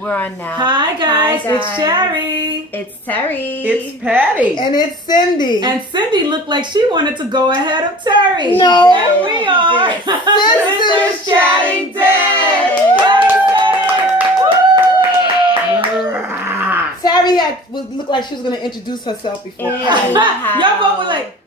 We're on now. Hi guys, Hi, guys. It's Sherry. It's Terry. It's Patty. And it's Cindy. And Cindy looked like she wanted to go ahead of Terry. No. And we are Sisters Chatting Dead. Terry looked like she was going to introduce herself before. Y'all both were like,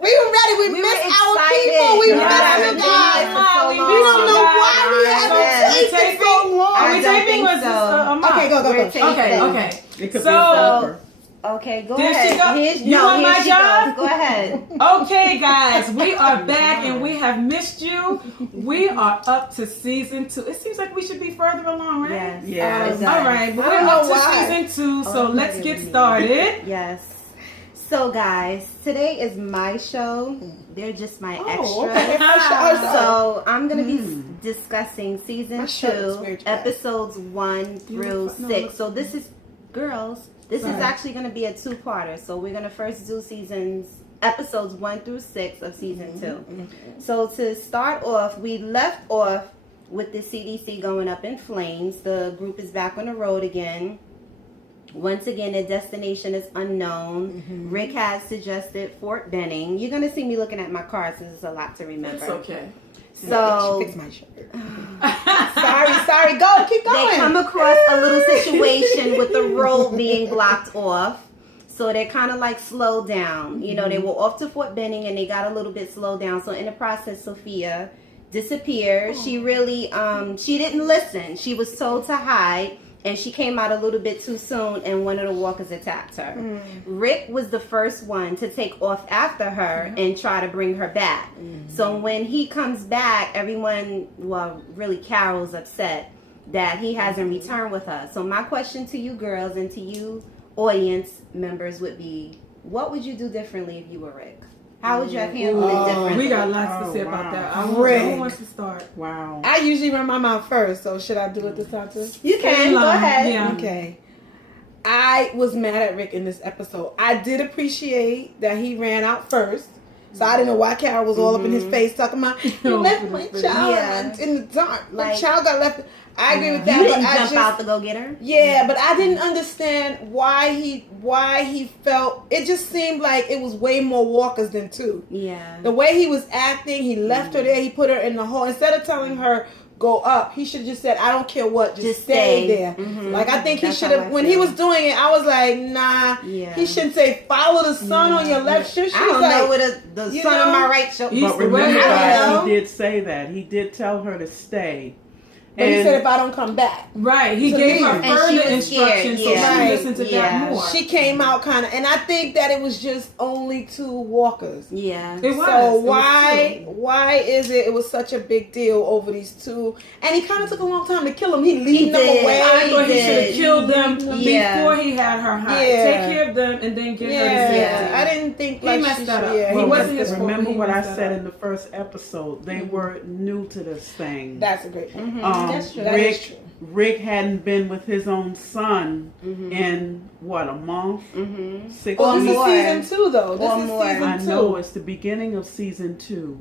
We were ready. We were missed our excited. people. We Yeah. missed you guys. We We don't know why we had to Yes. take so long. Are we I don't taping think or is this so. a month? Okay, go. We're taping. Okay. It could So- be a blooper. Okay, go There ahead. she go. Here's, You want here my she job? goes. Go ahead. Okay, guys, we are back and we have missed you. We are up to season 2. It seems like we should be further along, right? Yes. Yeah. it does. All right, but I we're don't up know to why. season 2, so Oh, let's okay, get we- started. Yes. So, guys, today is my show. They're just my extra. Okay. So I'm gonna be discussing season My shirt is 2, very dramatic. episodes 1 through No, 6. So this is girls. This is Right. actually gonna be a 2-parter. So we're gonna first do episodes 1 through 6 of season 2. So to start off, we left off with the CDC going up in flames. The group is back on the road again. Once again, the destination is unknown. Rick has suggested Fort Benning. You're gonna see me looking at my cards. This is a lot to remember. It's okay. So She fixed my shirt. Sorry. Go. Keep going. they come across a little situation with the road being blocked off. So they're kind of like slowed down. You know, they were off to Fort Benning and they got a little bit slowed down. So in the process, Sophia disappeared. She really, she didn't listen. She was told to hide. And she came out a little bit too soon, and one of the walkers attacked her. Rick was the first one to take off after her and try to bring her back. So when he comes back, everyone, well, really Carol's upset that he hasn't returned with her. So my question to you girls and to you audience members would be, what would you do differently if you were Rick? How would you have handled it differently? We got lots to say about wow. that. Rick. Who wants to start? Wow. I usually run my mouth first, so should I do it this time too? You can, go ahead. Yeah. Okay. I was mad at Rick in this episode. I did appreciate that he ran out first. So I didn't know why Carol was all up in his face talking about, you left my child Yeah. in the dark. My Like- child got left. I agree with You that. didn't but I jump just, out to go get her? yeah, but I didn't understand why he felt. It just seemed like it was way more walkers than 2. Yeah. The way he was acting, he left her there. He put her in the hole. Instead of telling her go up, he should have just said, "I don't care what, just stay there." Like I think he That's should how I have. When he feel. was doing it, I was like, "Nah." Yeah. He shouldn't say, "Follow the sun on your left shoe." She I was don't like, know where the you sun on know, my right shoulder. East But to west. remember, I don't know. he did say that. He did tell her to stay. But he said, "If I don't come back." Right, he To gave me. her And she further was instructions, scared, so yeah. she Right, listened to yeah. that more. She came out kind of, and I think that it was just only 2 walkers. It Yeah. was. So It was why is it was such a big deal over these 2? And he kind of took a long time to kill him. He leading them did. away. I thought he did. should have killed them Yeah. before he had her hot. Yeah. Take care of them and then get her to Yeah, safety. I didn't think He like messed she that should- up. Yeah, He he wasn't messed his it up. fault. Remember He what I messed that said up. in the first episode? They were new to this thing. That's a great point. That's true. That is true. Rick hadn't been with his own son in what, a month? 6 Well, this weeks? more. is season 2, though. This Or is more. season 2. I know it's the beginning of season 2.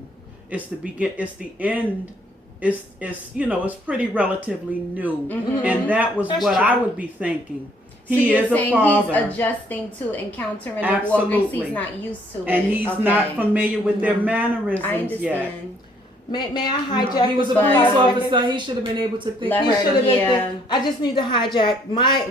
It's the end. It's it's pretty relatively new, and that was That's what true. I would be thinking. So He you're is a saying father, he's adjusting to encountering the walkers Absolutely. he's not used to. and he's Okay. not familiar with their I mannerisms yet. understand. May I hijack? He was a this police for a second? officer. He should have been able to think. Let He her- should have yeah. been. I just need to hijack my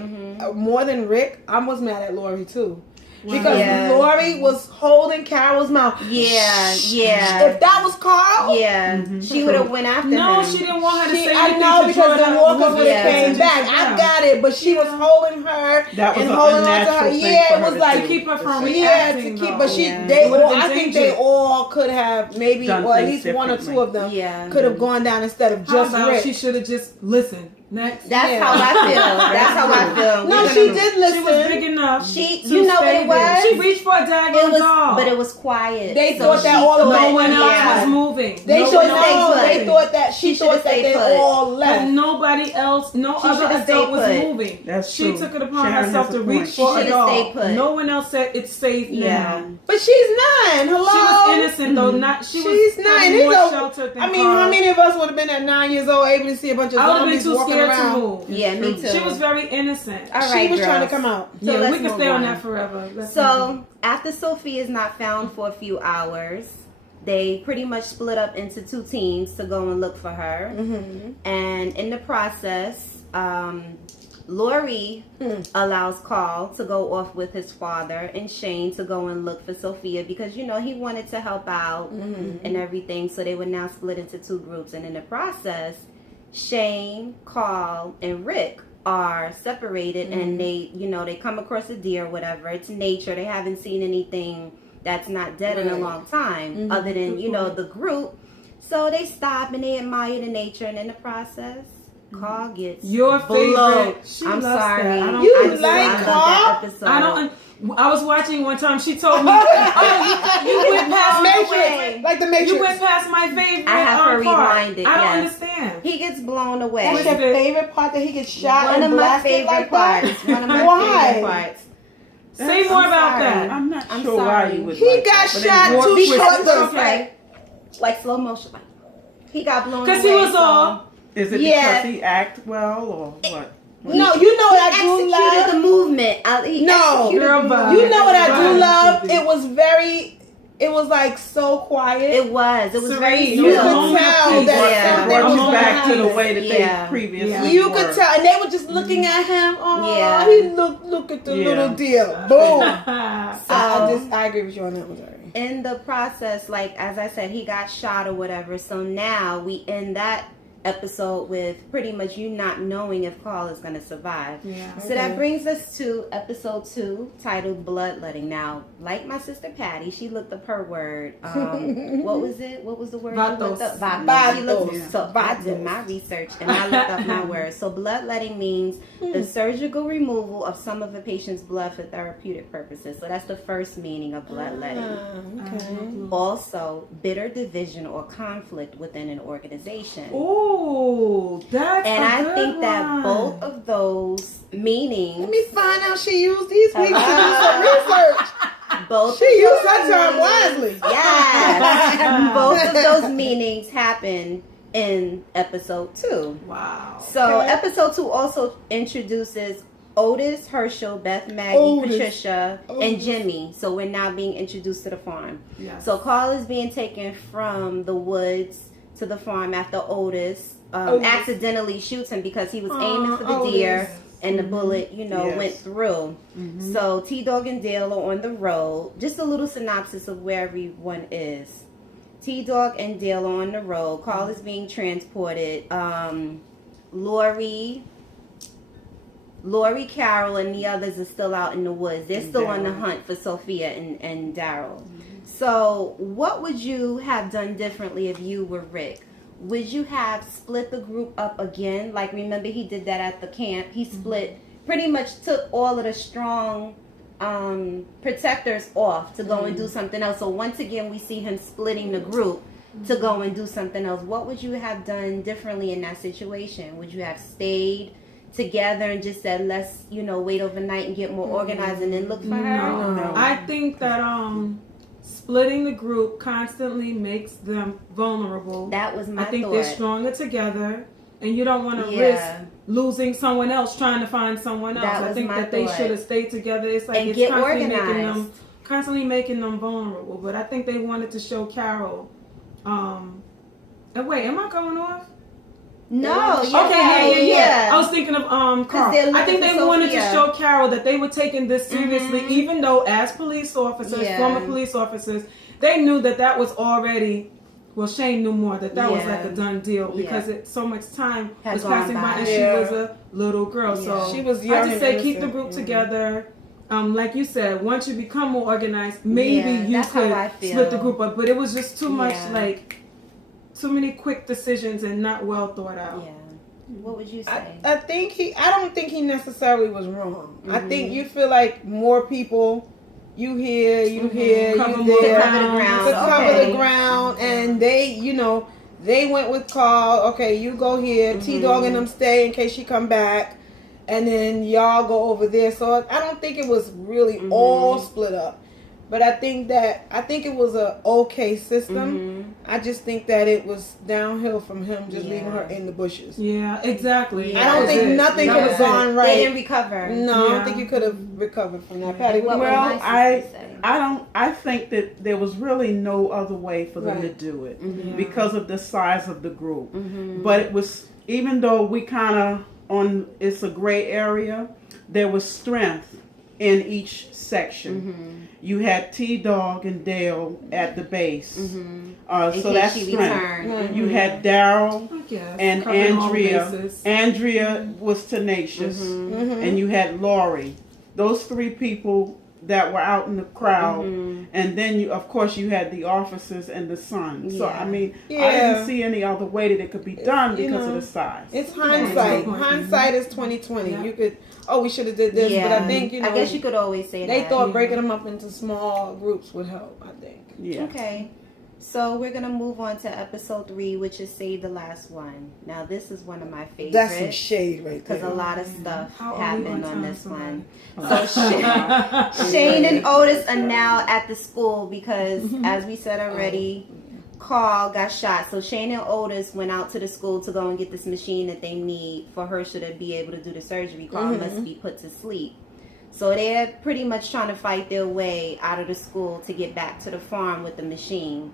more than Rick. I was mad at Lori too, because Yeah. Lori was holding Carol's mouth. Yeah, yeah. If that was Carl, Yeah, she would have went after No, him. she didn't want her to say I anything know to because draw the that walkers woman's would have Yeah. came back. attention. I got it, but she was holding her That was and an holding on to her. unnatural thing Yeah, for it her was to like do. keep her from yeah, to reacting, keep. though. But she, Yeah. they It would've all. been I think dangerous. they all could have maybe, Done or at things least 1 or 2 of them Yeah. could have gone down instead of How just about Rick. she should have just listened? Next. That's Yeah. how I feel. That's how I feel. No, We're she gonna- did She was listen. big enough. She- to you know what stay it there. was? She reached for a It daggone was, doll. but it was quiet. They So thought that she all of thought- them no one else yeah. was moving. They no should one else stay know. was put. They moving. thought that She she should've thought that stayed they put. all But left. nobody else, no She other should've adult stayed was put. moving. That's She true. took it upon Sharon herself has a to point. reach She for a should've dog. stayed put. No one else said it's safe Yeah. now. But she's 9. Hello. She was innocent though. Not she was She's 9. probably He's more a- sheltered than I mean, Carl. how many of us would have been at 9 years old able to see a bunch of I would have been zombies too walking scared around? to move. Yeah, me too. She was very innocent. All She right, was trying to girls. come out. So yeah, let's we can move stay on on. that forever. Let's move So on. after Sophia is not found for a few hours, they pretty much split up into 2 teams to go and look for her. Mm-hmm. And in the process, Lori allows Carl to go off with his father and Shane to go and look for Sophia because, you know, he wanted to help out and everything. So they were now split into 2 groups. And in the process, Shane, Carl, and Rick are separated and they, you know, they come across a deer or whatever. It's nature. They haven't seen anything that's not dead in a Right. long time other than, you know, the group. So they stop and they admire the nature, and in the process, Carl gets Your blown. favorite. She I'm loves sorry. that. I don't, You I understand. like I love Carl? that episode. I don't. I was watching one time. She told me, "Oh, you went past my Matrix. favorite. Like the Matrix. You went past my favorite." I have her part. rewind it, I don't yes. understand. He gets blown away. That's your favorite part, that he gets shot One and of my blasted favorite like parts. that? One of my Why? favorite parts. Say more about sorry. that. I'm not I'm sure why sorry. you would. He like got that, but shot anyway. too Because short. it was Okay. like slow motion. Like, he got blown away. Because he was so- all. Is it Yeah. because he act well or what? No, you know what I do executed love? the movement. He No. executed Girl the vibe. movement. You know what I do Right. love? It was very, it was like so quiet. It was very Serene. still. You It was a could moment of tell peace. that Yeah. something Brought was you back to the behind way it. that Yeah. they previously Yeah. You were. could tell, and they were just looking at him. Oh, Yeah. he look at the Yeah. little deal. Boom. So I agree with you on that one, sorry. in the process, like as I said, he got shot or whatever. So now we end that episode with pretty much you not knowing if Carl is going to survive. Yeah. So that brings us to episode 2, titled Bloodletting. Now, like my sister Patty, she looked up her word. What was it? What was the word? Vatos. You looked up? Vatos. Vatos. She looked- Yeah. So I did my research and I looked up my word. So bloodletting means the surgical removal of some of a patient's blood for therapeutic purposes. So that's the first meaning of bloodletting. Okay. Also, bitter division or conflict within an organization. Ooh, that's And a I good think that one. both of those meanings, Let me find out she used these weeks to do some Hello. research. both She of used those her time meanings- wisely. Yes, both of those meanings happen in episode 2. Wow. So Okay. episode 2 also introduces Otis, Herschel, Beth, Maggie, Otis. Patricia, and Otis. Jimmy. So we're now being introduced to the farm. Yes. So Carl is being taken from the woods to the farm after Otis Otis. accidentally shoots him because he was aiming for the Otis. deer and the bullet, Yes. went through. So T-Dog and Dale are on the road. Just a little synopsis of where everyone is. T-Dog and Dale are on the road. Carl is being transported. Lori, Carol, and the others are still out in the woods. They're And still on the Daryl. hunt for Sophia and Daryl. So, what would you have done differently if you were Rick? Would you have split the group up again? Like, remember he did that at the camp. He split, pretty much took all of the strong protectors off to go and do something else. So once again, we see him splitting the group to go and do something else. What would you have done differently in that situation? Would you have stayed together and just said, let's, wait overnight and get more organized and then look for her? No. I think that splitting the group constantly makes them vulnerable. That was my I think thought. they're stronger together, and you don't want to Yeah. risk losing someone else trying to find someone else. That I was think my that they thought. should have stayed together. It's like And it's get constantly organized. making them vulnerable. But I think they wanted to show Carol. Wait, am I going off? No, Okay, yeah. I was thinking of Carl. they're looking I think for they wanted to Sophia. show Carol that they were taking this seriously, even though as police officers, Yeah. former police officers, they knew that was already. Well, Shane knew more that was Yeah. like a done deal because Yeah. so much time Had was gone passing by, by. and Yeah. she was a little girl. Yeah. So She was young I just and say keep the innocent. group together. Like you said, once you become more organized, maybe Yeah, you that's how could I feel. split the group up. But it was just too much, Yeah. too many quick decisions and not well thought out. Yeah. What would you say? I don't think he necessarily was wrong. I think you feel like more people, you here, Cover you more there, cover the ground. to cover Okay. the ground, and they, They went with Carl. Okay, you go here. T-Dog and them stay in case she come back. And then y'all go over there. So I don't think it was really all split up. But I think it was a okay system. I just think that it was downhill from him just leaving her in the bushes. Yeah, exactly. Yeah. I don't think nothing could have gone right. They didn't recover. No, I don't think you could have recovered from that. Patty, what Well, would my sister say? I think that there was really no other way for them to do it because of the size of the group. But it was, even though we kind of it's a gray area, there was strength in each section. You had T-Dog and Dale at the base, so that's strength. You had Daryl and Andrea. Andrea was tenacious, and you had Lori. Those three people that were out in the crowd, and then you had the officers and the sons. So I mean, I didn't see any other way that it could be done because of the size. It's hindsight. Hindsight is 2020. You could, we should have did this, but I think I guess you could always say they that. thought breaking them up into small groups would help. I think. Yeah. Okay. So we're gonna move on to episode 3, which is Save the Last One. Now this is one of my favorites. That's some shade right there. Because a lot of stuff happened on this one. Oh. So Shane and Otis are now at the school because, as we said already, Carl got shot. So Shane and Otis went out to the school to go and get this machine that they need for Herschel to be able to do the surgery. Carl must be put to sleep. So they're pretty much trying to fight their way out of the school to get back to the farm with the machine.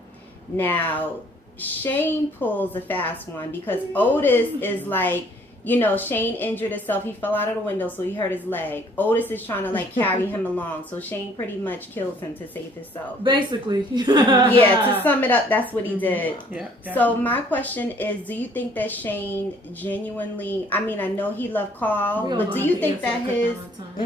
Now, Shane pulls a fast one because Otis is like, Shane injured himself. He fell out of the window, so he hurt his leg. Otis is trying to carry him along. So Shane pretty much kills him to save himself. Basically. Yeah, to sum it up, that's what he did. Yeah. So my question is, do you think that Shane genuinely, I know he loved Carl, but do you think that his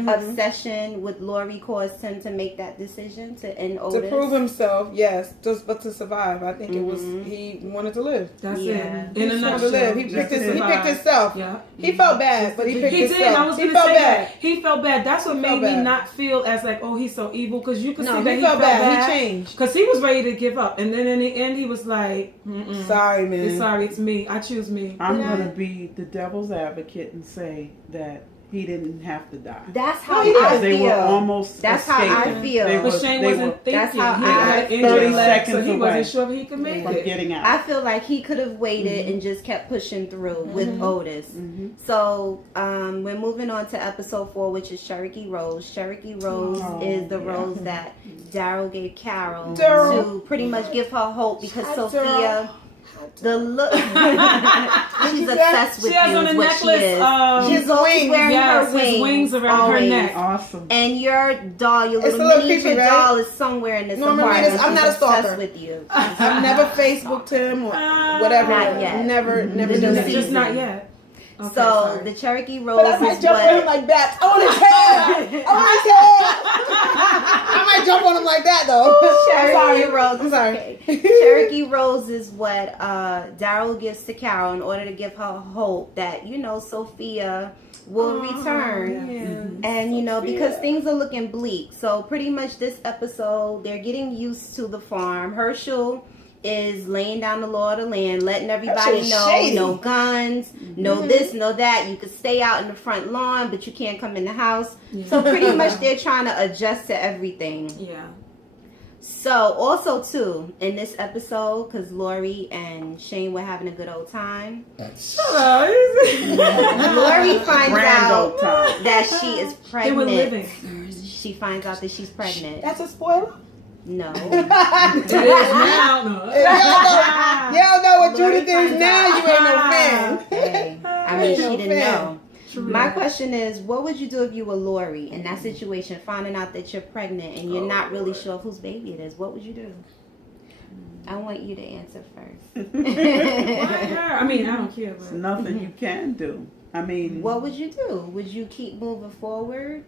obsession with Lori caused him to make that decision to end Otis? To prove himself, yes, but to survive. I think it was, he wanted to live. That's Yeah. it. In a He wanted to nutshell. live. He picked himself. Yeah. He felt bad, but he picked He himself. did. I was He going to felt say bad. that. He felt bad. That's what made me bad. not feel as like, oh, he's so evil. Because you could No, see that he felt bad. He changed. Because he was ready to give up. And then in the end, he was like, Sorry, man. Sorry, it's me. I choose me. I'm going to be the devil's advocate and say that he didn't have to die. That's how Because I they feel. were almost That's how escaping. I feel. They But were- Shane they wasn't were thinking. That's how he I had an feel. injured 30 leg, so seconds he away wasn't sure if he could make from it. getting out. I feel like he could have waited and just kept pushing through with Otis. So we're moving on to episode 4, which is Cherokee Rose. Cherokee Rose is the rose that Daryl gave Carol to pretty much give her hope because Sophia, the look, she's obsessed with She has you on is a what necklace. she is. She's always wearing Yes, her his wings around always. her neck. Awesome. And your doll, your It's little a little miniature creepy, right? doll is somewhere in this Norman apartment. Reedus, I'm She's not a stalker. obsessed with you. I've never Facebooked him or whatever. Not yet. Never The done new that. Just not yet. Okay, So sorry. the Cherokee But Rose I might is jump on him what. like that. I want his hair. I want his hair. I might jump on him like that though. Cherokee Rose. I'm sorry. Okay. Cherokee Rose is what Daryl gives to Carol in order to give her hope that Sophia will return. And because things are looking bleak. So pretty much this episode, they're getting used to the farm. Herschel is laying down the law of the land, letting everybody is know shady. no guns, no this, no that. You can stay out in the front lawn, but you can't come in the house. So pretty much they're trying to adjust to everything. Yeah. So also too in this episode, because Lori and Shane were having a good old time, Lori finds Grand old out time. that she is They were pregnant. living. She finds out that she's pregnant. That's a spoiler. No. It is now. No. If y'all know what Lori Judith is finds now, out. you ain't no fan. Hey, I mean, she No didn't fan. know. My question is, what would you do if you were Lori in that situation, finding out that you're pregnant and you're not really sure whose baby it is? What would you do? I want you to answer first. Why her? I mean, I don't care. There's But nothing you can do. I mean, What would you do? Would you keep moving forward?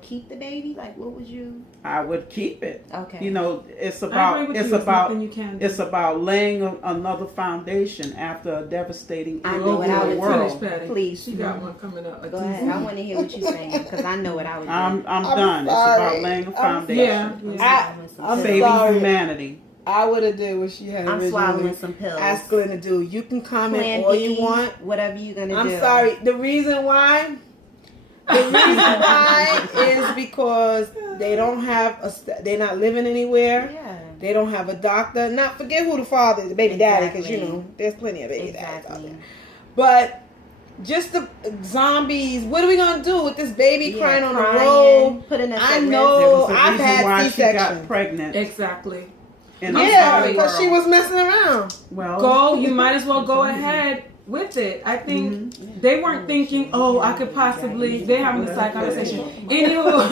Keep the baby? Like, what would you? I would keep it. Okay. It's I agree about with it's you. There's about nothing you can do. it's about laying another foundation after a devastating I know what I would do. world. Finish, Patty. Please. She got one coming up. Go ahead. I want to hear what you're saying because I know what I would do. I'm I'm done. sorry. It's about laying a I'm- foundation, Yeah. I'm saving sorry. humanity. I would have did what she had I'm originally swallowing some pills. asked Glenn to do. You can comment Plan all B, you want. whatever you're gonna do. I'm sorry. The reason why is because they don't have they're not living anywhere. Yeah. They don't have a doctor. Not forget who the father is, the baby daddy, because Exactly. there's plenty of baby daddies out Exactly. there. But just the zombies. What are we gonna do with this baby crying on the road? Putting us I at know. There was a I've reason had why she C-section. got pregnant. Exactly. in I'm a Yeah, sorry. because she was messing around. well, Go. You might as well go ahead with it. I think they weren't thinking, oh, I could possibly. They're having a side conversation. Anywho.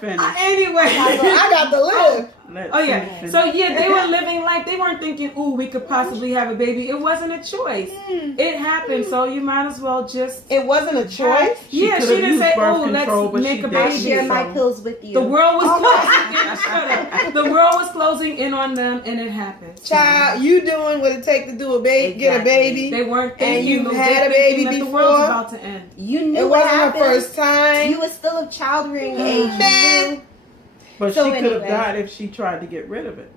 finish. Anyway. I got to live. Let Oh yeah. finish. So yeah, they were living life. They weren't thinking, "Ooh, we could possibly have a baby." It wasn't a choice. It happened. So you might as well just. It wasn't a choice. Yeah, could've she didn't used say, birth "Oh, control, but let's she make a did. I baby." share my So- pills with you. The world was closing in. Shut up. The world was closing in on them, and it happened. So Child, you doing what it take to do a baby, get a Exactly. baby. they weren't And thinking. you they had a thinking baby that the world's before? about to end. You knew It what wasn't her happened. first time. You was still of childbearing age. You Man. knew. But So she could have anyway. died if she tried to get rid of it.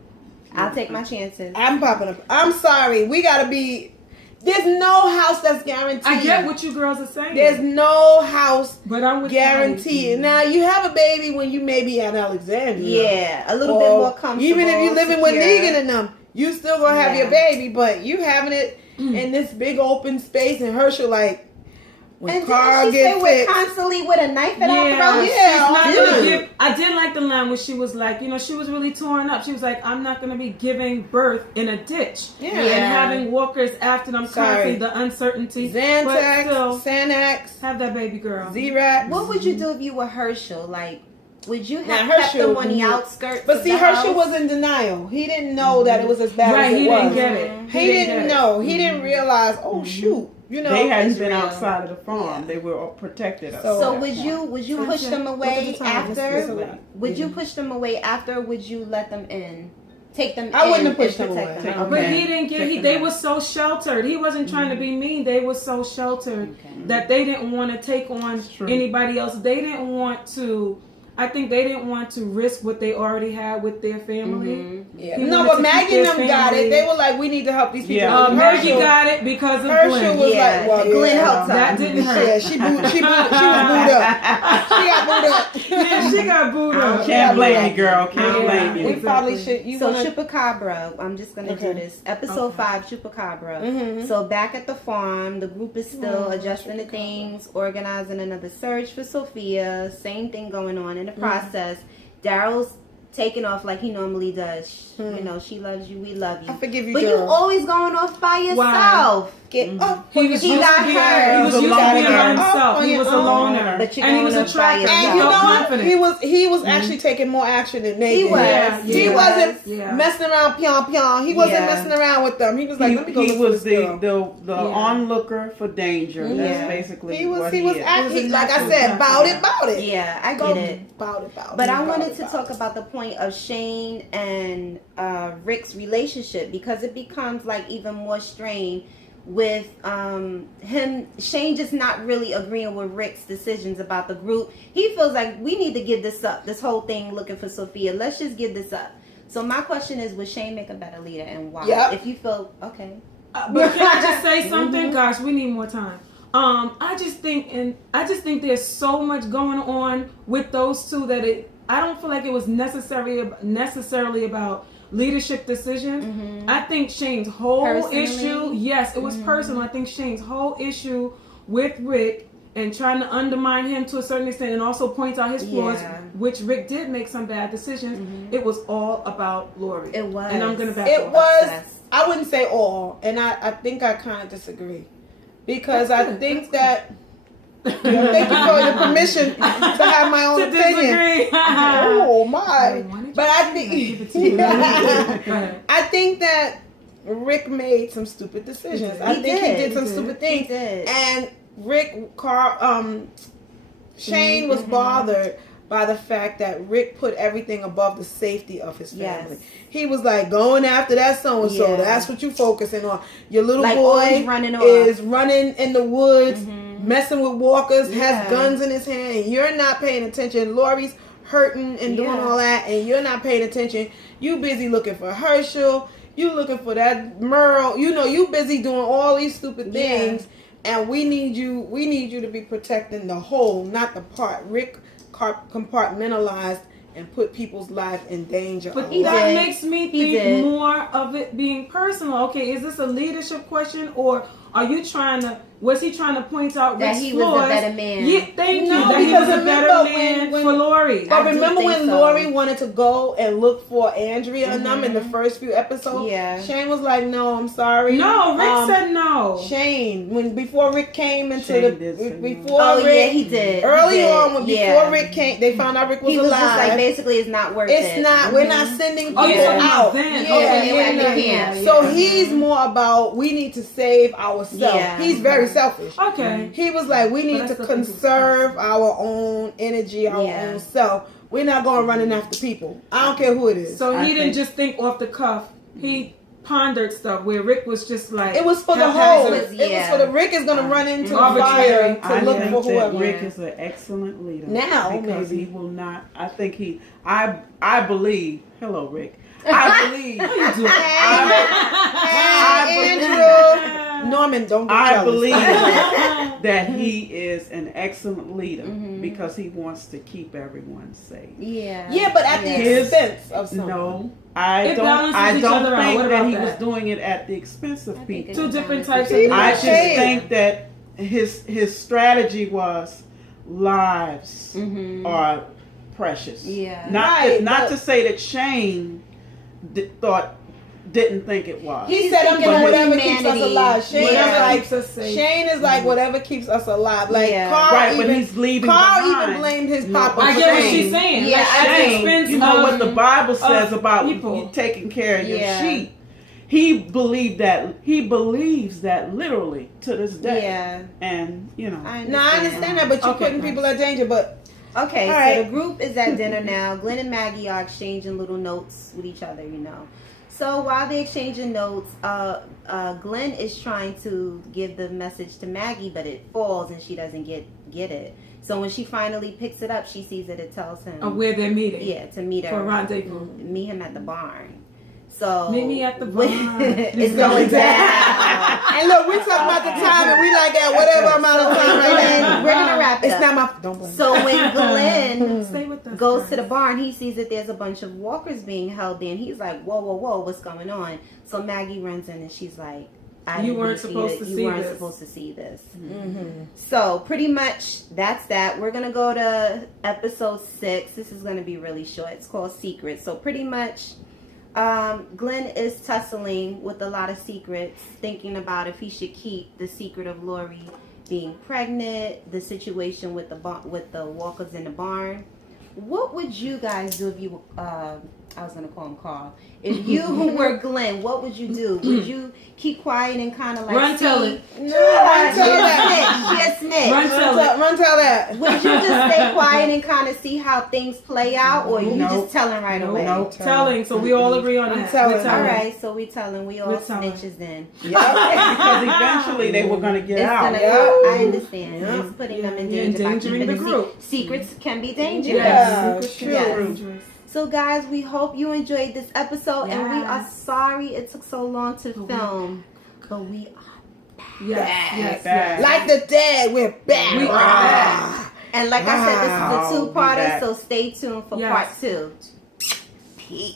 I'll take my chances. I'm popping up. I'm sorry. We gotta be. There's no house that's guaranteed. I get what you girls are saying. There's no house but I'm with guaranteed. Now you have a baby when you may be at Alexandria. Yeah, a little bit Or more comfortable. Even if you're living with secure. Negan and them, you still gonna have Yeah. your baby, but you having it in this big open space. And Herschel, like, when And Carl didn't she get say we're fixed, constantly with a knife at our Yeah, throat? she's Yeah, not dude. gonna give. I did like the line where she was like, you know, she was really torn up. She was like, I'm not gonna be giving birth in a ditch Yeah. and having walkers after them Sorry. constantly, the uncertainty. But Xanax, still, Xanax, have that baby girl. Z-Rax. What would you do if you were Herschel? Like, would you have Now, kept Herschel- them on the outskirts? But of see, the Herschel house? was in denial. He didn't know that it was as bad Right, as it he was. didn't get it. He didn't get it. know. He didn't realize. Oh shoot! You know, They hadn't it's been real. outside of the farm. Yeah. They were all protected. up So- to So that would point. you push them Look at away the time. It's after? late. Would you push them away after? Or would you let them in? Take them. I in wouldn't have and pushed them protect away. them? Take But Okay. he didn't get. Taking They that. were so sheltered. He wasn't trying to be mean. They were so sheltered that they didn't want to take on true. anybody else. They didn't want to. I think they didn't want to risk what they already had with their family. Yeah. He No, wanted but to Maggie keep and their them got family. it. They were like, we need to help these people. Yeah. Maggie got it because of Herschel Glenn. was Yeah, like, well, Glenn yeah. helped her. That didn't hurt. Yeah, she was booed up. She got booed up. Yeah, she got booed up. Can't blame you, girl. Can't Yeah. blame We you. Exactly. probably should. You So wanna, Chupacabra, I'm just gonna Okay. do this. Episode 5, Chupacabra. So back at the farm, the group is still adjusting the things, organizing another search for Sophia. Same thing going on in the process. Daryl's taking off like he normally does. You know, she loves you, we love you. I forgive you, but you girl. always going off by yourself. Get up. He was He used got to being, her. he was He was used to a being by loner. himself. On He your was a own. loner. But you're And he was going up by attractive. yourself. And He you know felt what? confident. He was actually taking more action than they He did. was. Yeah, He yeah. wasn't Yeah. messing around pion. He wasn't Yeah. messing around with them. He was like, let me go He look for was this girl. the Yeah. onlooker for danger. That's Yeah. basically He was what he was is. acting like I natural said, attraction. bout it. Yeah, I Go get it. bout it. But I wanted to talk about the point of Shane and Rick's relationship because it becomes like even more strained with Shane just not really agreeing with Rick's decisions about the group. He feels like we need to give this up, this whole thing looking for Sophia. Let's just give this up. So my question is, would Shane make a better leader and why? Yep. If you feel, okay. But can I just say something? Gosh, we need more time. I just think there's so much going on with those two that I don't feel like it was necessarily about leadership decisions. I think Shane's whole Personally? issue, yes, it was personal. I think Shane's whole issue with Rick and trying to undermine him to a certain extent and also point out his flaws, Yeah. which Rick did make some bad decisions. It was all about Lori. It was. And I'm going to back It off. was. Obsessed. I wouldn't say all, and I think I kind of disagree because I think that. Thank you for the permission to have my own To opinion. disagree. Oh my! wanted But you I to think give it to you. Go ahead. I think that Rick made some stupid decisions. I He think he did. did some He did. stupid He things. did. And Shane was bothered by the fact that Rick put everything above the safety of his family. Yes. He was like going after that so and so. Yeah. That's what you focusing on. Your little Like, boy always running off. is running in the woods, messing with walkers, Yeah. has guns in his hand. And you're not paying attention. Lori's hurting and doing Yeah. all that, and you're not paying attention. You busy looking for Herschel. You looking for that Merle. You know, you busy doing all these stupid things, and we need you. We need you to be protecting the whole, not the part. Rick compartmentalized and put people's lives in danger. But He that did. makes me He think did. more of it being personal. Okay, is this a leadership question, or are you trying to? Was he trying to point out That Rick's he was a flaws? better man. Yeah, thank you. No, That he because was a better remember man when- for Lori. I But do remember think when so. Lori wanted to go and look for Andrea and them in the first few episodes? Yeah. Shane was like, "No, I'm sorry." No, Rick said no. Shane, before Rick came into Shane did say no. before Oh Rick, yeah, he did. early He did. on Yeah. before Rick came, they found out Rick was he was alive. just like, basically, it's not worth it. It's not. We're not sending people Oh, you're talking about out. then. Yeah, Okay, yeah, yeah, yeah, yeah. So yeah. he's more about we need to save ourselves. Yeah. He's very selfish. Okay. He was like, we need But I to still think it was conserve our own energy, our Yeah. own self. We're not going running after people. I don't care who it is. So I he didn't think- just think off the cuff. He pondered stuff where Rick was just like It was for the haphazard. whole. was- It was yeah. for the Rick is gonna run into the Arbitrary. fire I to look think for that whoever. Rick Yeah. is an excellent leader. Now, because maybe. he will not. I think he. I believe. Hello, Rick. I believe. Hey, I Andrew. Norman, don't get I jealous. believe that he is an excellent leader Mhm. because he wants to keep everyone safe. Yeah. Yeah, but at the His- expense of something. No, I It don't. balances I each don't other out. think What that about he was that? doing it at the expense of I think people. it's Two different types of He I was just saying. think that his strategy was lives Mhm. are precious. Yeah. Not Right, not but- to say that Shane didn't think it was. He He's said, "I'm thinking doing of whatever keeps us humanity. alive." Shane Whatever is like, keeps us safe. Shane is like whatever keeps us alive. Like Yeah. Carl Right, even, but he's leaving Carl behind. even blamed his No, papa. I for get what Shane. she's saying. Yeah, Like, at the Shane, expense you know of, what the Bible says about people. you taking care of your Yeah. sheep. He believes that literally to this day. Yeah. And you know, No, I understand that, but you're Okay, putting nice. people at danger. But Okay, All so right. the group is at dinner now. Glenn and Maggie are exchanging little notes with each other, you know. So while they're exchanging notes, Glenn is trying to give the message to Maggie, but it falls and she doesn't get it. So when she finally picks it up, she sees that it tells him, of where they're meeting. yeah, to meet her, For rendezvous. meet him at the barn. So Meet me at the when- barn. it's going down. and look, we talking about the time, and we like at whatever amount of time right now. We're gonna wrap it It's up. not my. Don't blame. So when Glenn Stay with us. goes guys. to the barn, he sees that there's a bunch of walkers being held there, and he's like, whoa, whoa, whoa, what's going on? So Maggie runs in and she's like, You weren't didn't supposed to you see weren't this." supposed to see this. Mm-hmm. So pretty much that's that. We're gonna go to episode 6. This is gonna be really short. It's called Secrets. So pretty much Glenn is tussling with a lot of secrets, thinking about if he should keep the secret of Lori being pregnant, the situation with the walkers in the barn. What would you guys do if you I was gonna call him Carl. If you were Glenn, what would you do? Would you keep quiet and kind of like Run tell it. No, run tell that. She a snitch. Run tell it. Run tell that. Would you just stay quiet and kind of see how things play out, or you Nope. just telling right away? Nope. Telling. So we all agree on I'm that. telling. We're All right, so we telling. We all We're telling. snitches then. because eventually they were going to get It's out. gonna. Yeah. I understand. Yeah. It's putting them in You're danger by endangering keeping the the group. secrets can be dangerous. Yeah. Yes. true. Yes. So guys, we hope you enjoyed this episode, and we are Yes. sorry it took so long to But film, but we Yes. Back. Like the dead, we're back. We are Ah. and like I said, this is Wow. a two-parter, Back. so stay tuned for Yes. part 2. Peace.